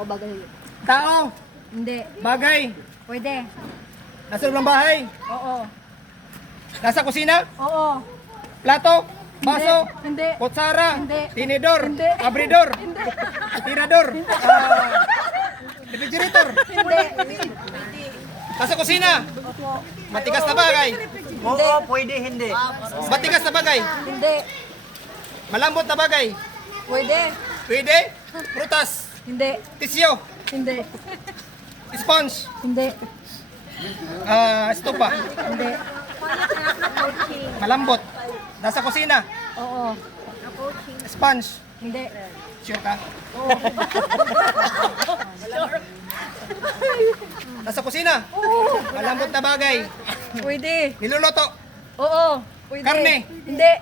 Tao, bagay. Tao, Hindi. bagay, Pwede. nasa loob ng bahay, Oo. nasa kusina, Oo. plato, baso, Hindi. kutsara, Hindi. tinidor, Hindi. abridor, Hindi. tirador, refrigerator, Hindi. nasa kusina, Opo. matigas na bagay, Oo, pwede, hindi. matigas na bagay, Hindi. malambot na bagay, Pwede. pwede, prutas, Hindi. tisyo, Hindi. sponge, Hindi. estupa, Hindi. malambot, nasa kusina, Oo. sponge, Hindi. sure ka? Nasa kusina, Oo. malambot na bagay, Pwede. niluluto, Oo. Pwede. Karne. Hindi.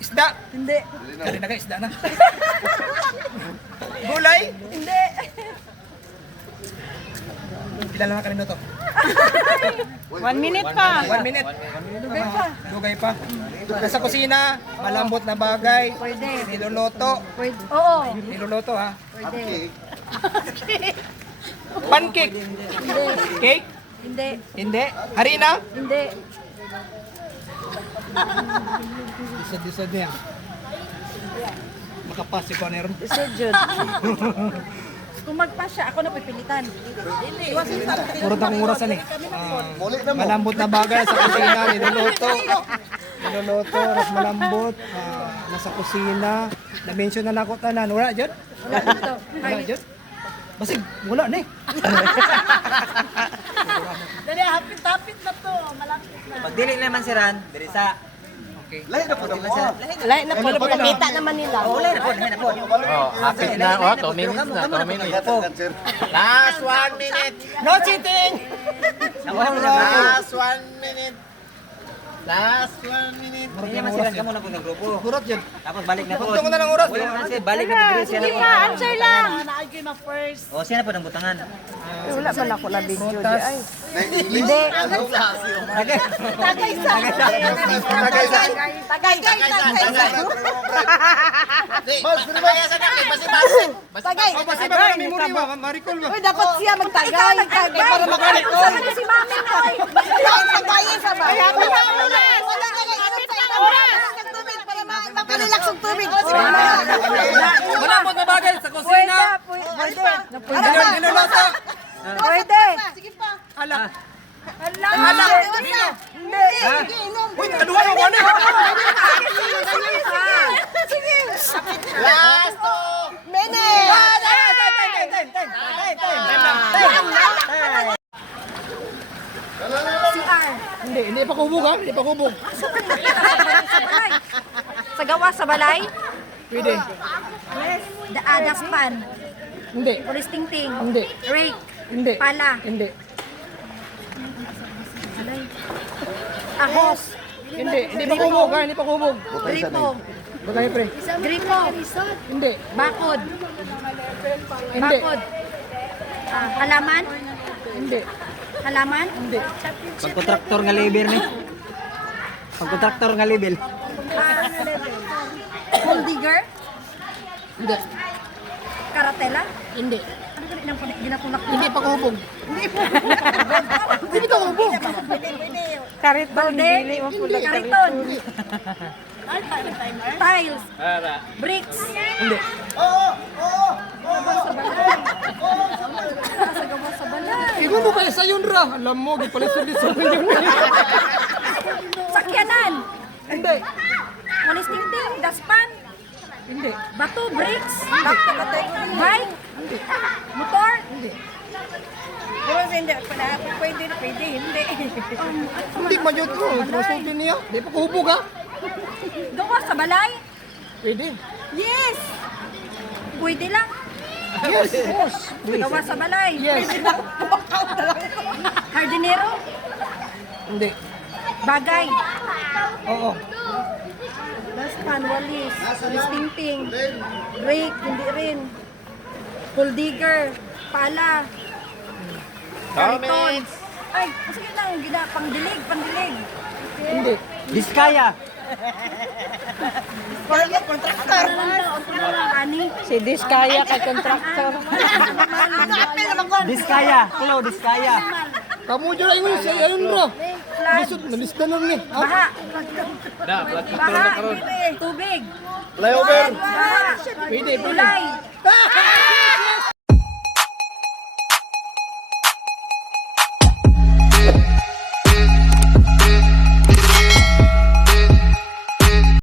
isda, Hindi. kari na isda na, gulay, Hindi. ilan lang kanino to? 1 minute pa. 1 minute. Dugay pa. Dugay pa. Nasa kusina, malambot na bagay, Pwede. niluluto, Pwede. Oo. niluluto ha. Pwede. Pancake, Hindi. cake, Hindi. hindi, harina, Hindi. disod niya. Makapasi ko na rin. Sejud. Kung magpas siya, ako na pipilitan. Puro na kong orasan eh. Malambot na bagay sa kusina, niluluto. Niluluto, ras malambot, nasa kusina. Na-mention na nako tanan. Wala dyan? Wala dito. Wala dyan? Basig, wala na eh. Dali, hapit-hapit na to. Malapit na. Pag dili naman si Ran, diri sa... Lahi na po na mo. Lahat na po. Nakita naman nila. Oo, lahi na po, lahi na po. Oh, hapit na. Oh, 2 minutes na. 2 minutes. Last 1 minute. No cheating! Last 1 minute. Last 1 minute. Hindi naman si Ran ka muna po ng grupo. Burot dyan. Tapos balik na po. Punto mo na ng oras. Wala na siya, balik na po diri siya na po. Answer lang. O, siya na po ng butangan. Wala pala ako na video. Prutas. Hindi. Tagay sa. Tagay sa. Tagay sa. Tagay. Oh, basi ba na memory ba? Maricol ba? Uy, dapat siya magtagay. Tagay. Para makalit. Sama na si Mami Noy. Tagay sa ba? Wala ka lang. Makalilak sa tubig. Malambot na bagay sa kusina. Pwede. Niluluto. Pwede. Alak. Alak. Hindi. Uy, kaduha mo ano? Sige. Last 2. Minute. Si R. Hindi pa kubog ha? Hindi pa kubog. Sa gawa sa balay? Pwede. Daspan. Hindi. Pulis tingting. Hindi. Rake. Hindi. Pala. Hindi. Ahos. Hindi pa kubog ha? Hindi pa kubog. Gripo. Bagay pre. Gripo. Hindi. Bakod. Hindi. Bakod. Halaman. Hindi. Halaman. Hindi. Pagkontraktor nga label ni. Pagkontraktor nga label. Gold digger. Hindi. Karatela. Hindi. Ano ba nang ginapunak Hindi pa kubog. Hindi pa kubog. Kariton. Kariton. Tiles. Bricks. Hindi. Sa balay. Ibo mo kayo sa yun ra. Alam mo, gipalisod-lisod mo yun. Sakyanan. Hindi. Walis tingting. Daspan. Hindi. Bato. Bricks. Bike. Motor. Hindi. Pwede, hindi. Hindi man yun ko. Masudin niya. Hindi pa kubog ha? Gawa sa balay? Pwede. Yes! Pwede lang. Yes. Yes. Gawa sa balay? Yes. Hardinero? Hindi. Bagay? Oo. Daspan, walis, walis tingting, rake, hindi rin. Gold digger, pala, kariton. Ay, sige lang, pangdilig. Hindi. Diskaya. Kontraktor. Si Diskaya kay kontraktor. Diskaya, hello Diskaya. Kamu dyan ingon sa ayun bro. Lisod na lista nun ni. Baha. Da, plat motor na karon. Tubig. Flyover. Baha. Pwede, pwede. Tulay.